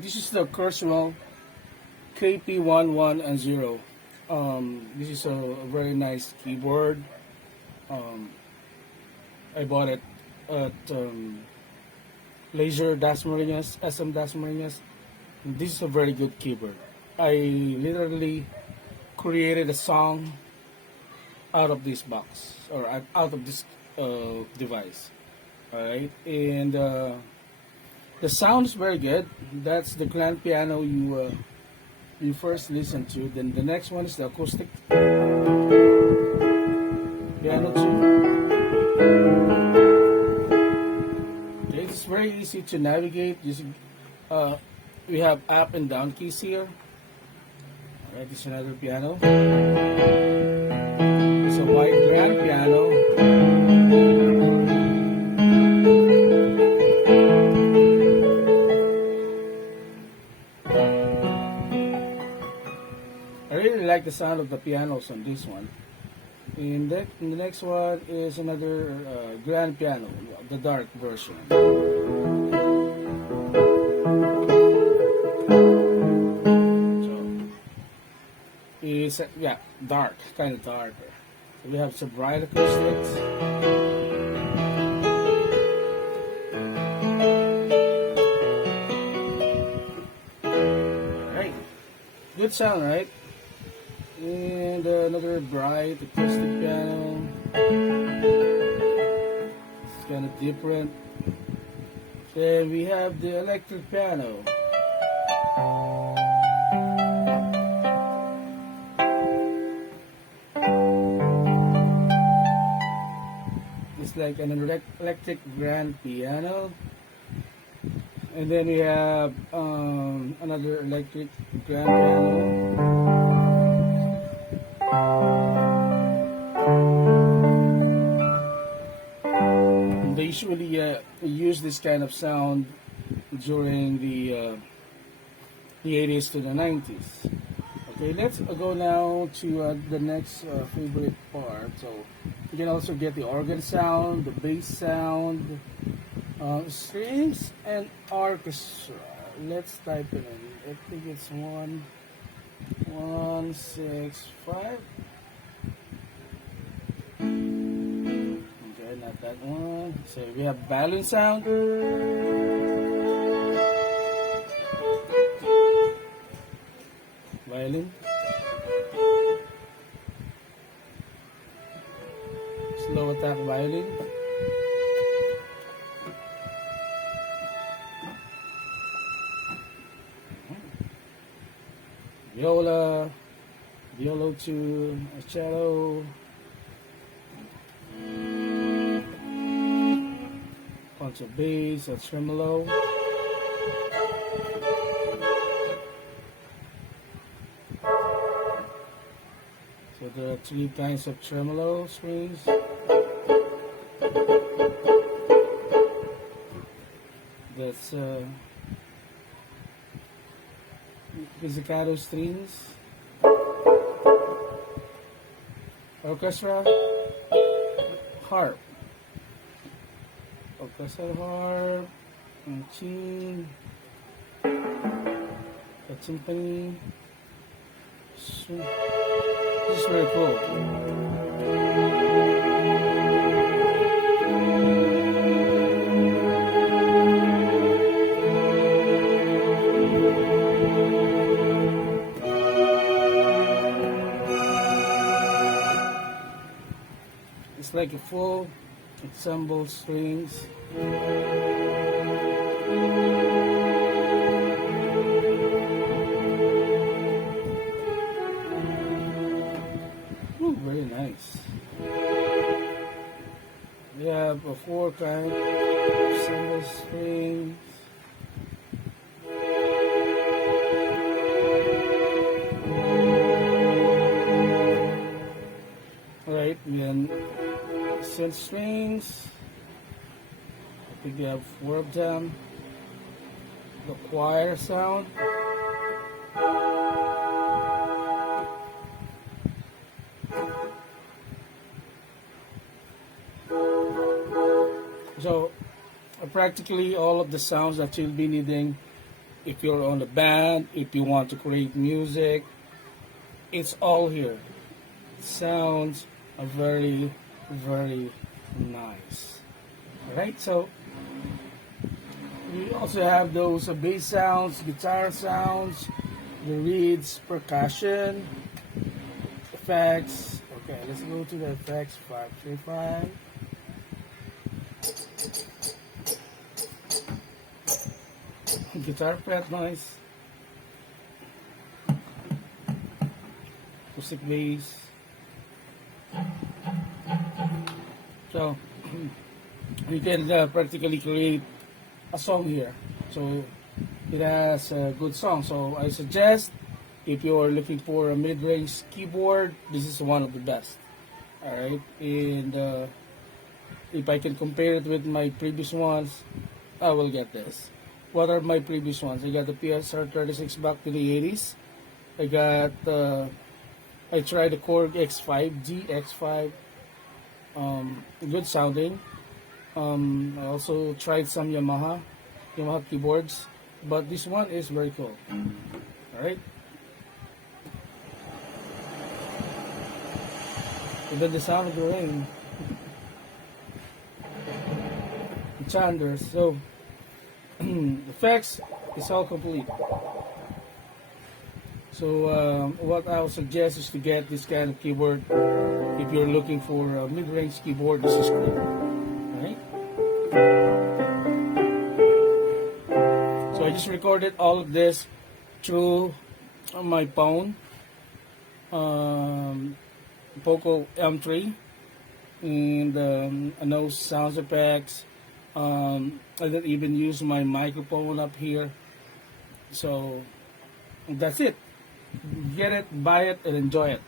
Alright, this is the Kurzweil KP110. This is a very nice keyboard. I bought it at Laser Dasmariñas, SM Dasmariñas. This is a very good keyboard. I literally created a song out of this box, or out of this device. Alright, and the sound is very good. That's the grand piano you first listen to. Then the next one is the acoustic piano too. Okay, it's very easy to navigate. We have up and down keys here. Alright, this is another piano. It's a wide grand piano. I really like the sound of the pianos on this one. And the next one is another grand piano, the dark version. So it's dark, kind of darker. So we have some bright acoustics. Alright, good sound, right? And another bright acoustic piano. It's kind of different. Then we have the electric piano. It's like an electric grand piano. And then we have another electric grand piano. They usually use this kind of sound during the 80s to the 90s. Okay, let's go now to the next favorite part. So you can also get the organ sound, the bass sound, strings, and orchestra. Let's type it in. I think it's 165. Okay, not that one. So we have balloon sound. Violin. Slow attack violin. Viola, violo to a cello, bunch of bass, a tremolo. So there are three kinds of tremolo strings. That's pizzicato strings, orchestra, harp, orchestra harp, and chin, a timpani. This is very cool. It's like a full ensemble strings. Ooh, very nice. We have a four kind of ensemble strings. Alright, then synth strings. I think we have four of them. The choir sound. So practically all of the sounds that you'll be needing if you're on a band, if you want to create music, it's all here. Sounds are very, very nice. Alright, so we also have those bass sounds, guitar sounds, the reeds, percussion, effects. Okay, let's go to the effects 535. Guitar fret noise, acoustic bass. So you can practically create a song here. So it has a good song. So I suggest if you are looking for a mid-range keyboard, this is one of the best. Alright, and if I can compare it with my previous ones, I will get this. What are my previous ones? I got the PSR36 back to the 80s. I tried the Korg X5, GX5, good sounding. I also tried some Yamaha keyboards, but this one is very cool. Alright. And then the sound of the rain. The Chanders. So, effects is all complete. So, what I would suggest is to get this kind of keyboard if you're looking for a mid-range keyboard. This is cool. Alright. So I just recorded all of this through my phone, Poco M3, and I know sound effects. I didn't even use my microphone up here. So that's it. Get it, buy it, and enjoy it.